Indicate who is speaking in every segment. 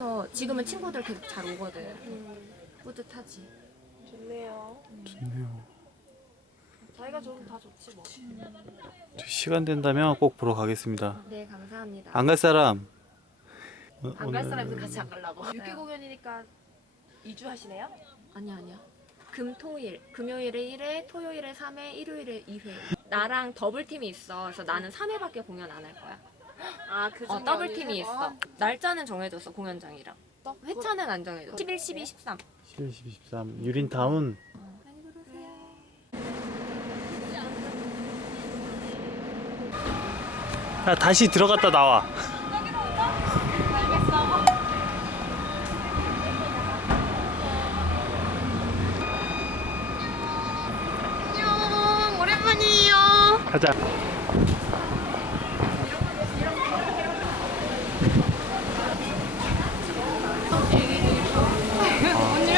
Speaker 1: 그래서 지금은 친구들 계속 잘 오거든.
Speaker 2: 음,
Speaker 1: 뿌듯하지.
Speaker 2: 좋네요.
Speaker 3: 좋네요.
Speaker 2: 자기가 좋으면 다 좋지 뭐.
Speaker 3: 시간 된다면 꼭 보러 가겠습니다.
Speaker 1: 네, 감사합니다.
Speaker 3: 안 갈 사람? 어,
Speaker 1: 안갈 사람도 같이 안 가려고.
Speaker 2: 6개 공연이니까 2주 하시네요?
Speaker 1: 아니야, 아니야. 금, 토, 일. 금요일에 1회, 토요일에 3회, 일요일에 2회. 나랑 더블 팀이 있어. 그래서 나는 3회밖에 공연 안 할 거야.
Speaker 2: 아, 그
Speaker 1: 어, 더블 팀이 있어. 날짜는 정해졌어, 공연장이랑. 회차는 안 정해졌어. 11, 12, 13.
Speaker 3: 11, 12, 13 유린타운
Speaker 1: 많이 부르세요.
Speaker 3: 야 다시 들어갔다 나와
Speaker 1: 안녕, 오랜만이에요.
Speaker 3: 가자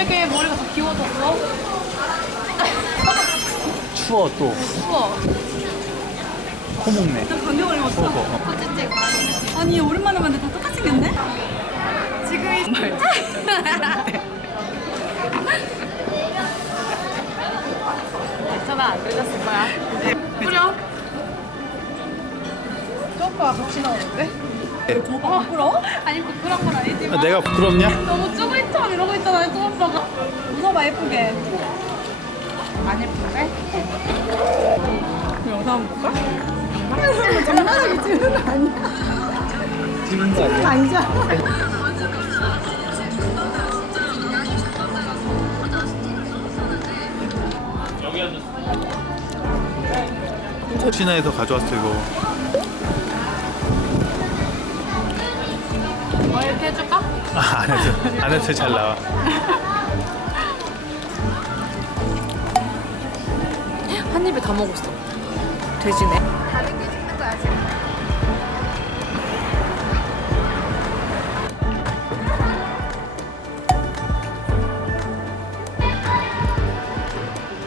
Speaker 2: 이렇게 머리가 더 기워졌어?
Speaker 3: 추워 또
Speaker 2: 추워.
Speaker 3: 코 먹네
Speaker 2: 감기 걸리고
Speaker 3: 추워서 어.
Speaker 2: 아니 오랜만에 봤는데 다 똑같이 생겼네? 지금 전화 안 들렸을 거야. 뿌려. 저거가 같이 나오는데? 저거 부끄러워? 아니 부끄러운 건 아니지만
Speaker 3: 아, 내가 부끄럽냐?
Speaker 2: 너무 쭈글처럼 이러고 있잖아요 또 오빠가 웃어봐 예쁘게 안 예쁜데? 그 영상 볼까? 장난하게 찍는 거 아니야?
Speaker 3: 찍는 거 아니야?
Speaker 2: 아니죠?
Speaker 3: 신화에서 가져왔어 이거 안 해도 안 해도 잘 나와
Speaker 1: 한 입에 다 먹었어. 돼지네.
Speaker 2: 다른 게 찍는 거야 지금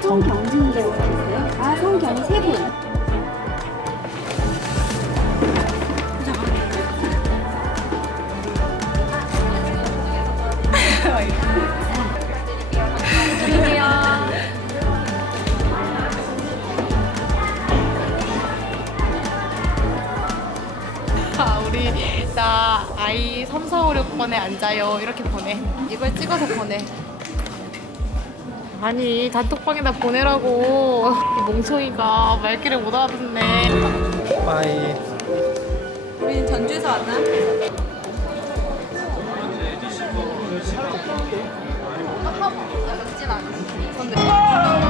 Speaker 4: 송경진 배우가 있어요. 아, 송경이 세 분.
Speaker 2: 아, 우리 나 아이 3, 4, 5, 6번에 앉아요. 이렇게 보내. 이걸 찍어서 보내. 아니 단톡방에다 보내라고. 이 몽송이가 말귀를 못 알아듣네.
Speaker 3: 빠이.
Speaker 2: 우린 전주에서 왔나? 진 않아
Speaker 3: 가자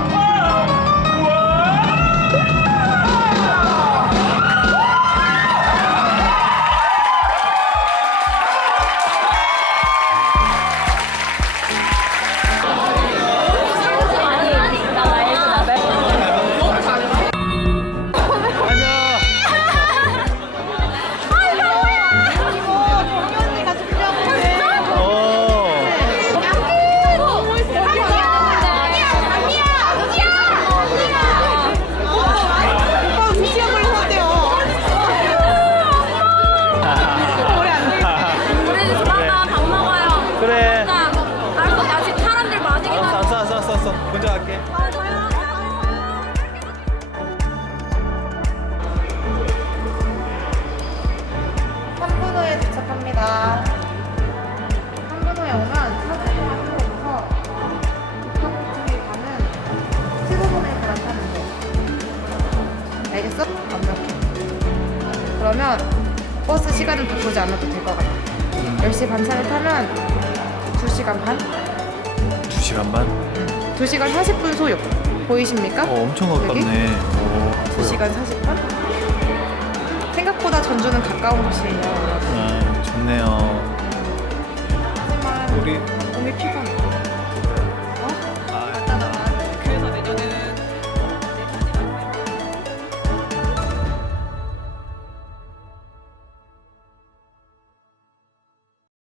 Speaker 2: 오면 사진동안 타고서 북한국에 가는 15분에 갈아타는 거. 알겠어? 완벽해. 그러면 버스 시간은 바꾸지 않아도 될 것 같아. 10시 반 차를 타면 2시간 반?
Speaker 3: 2시간 반?
Speaker 2: 2시간 40분 소요. 보이십니까?
Speaker 3: 어 엄청 가깝네 어, 보여.
Speaker 2: 2시간 40분? 생각보다 전주는 가까운 곳이에요.
Speaker 3: 아, 좋네요 우리
Speaker 2: 몸이 피곤해.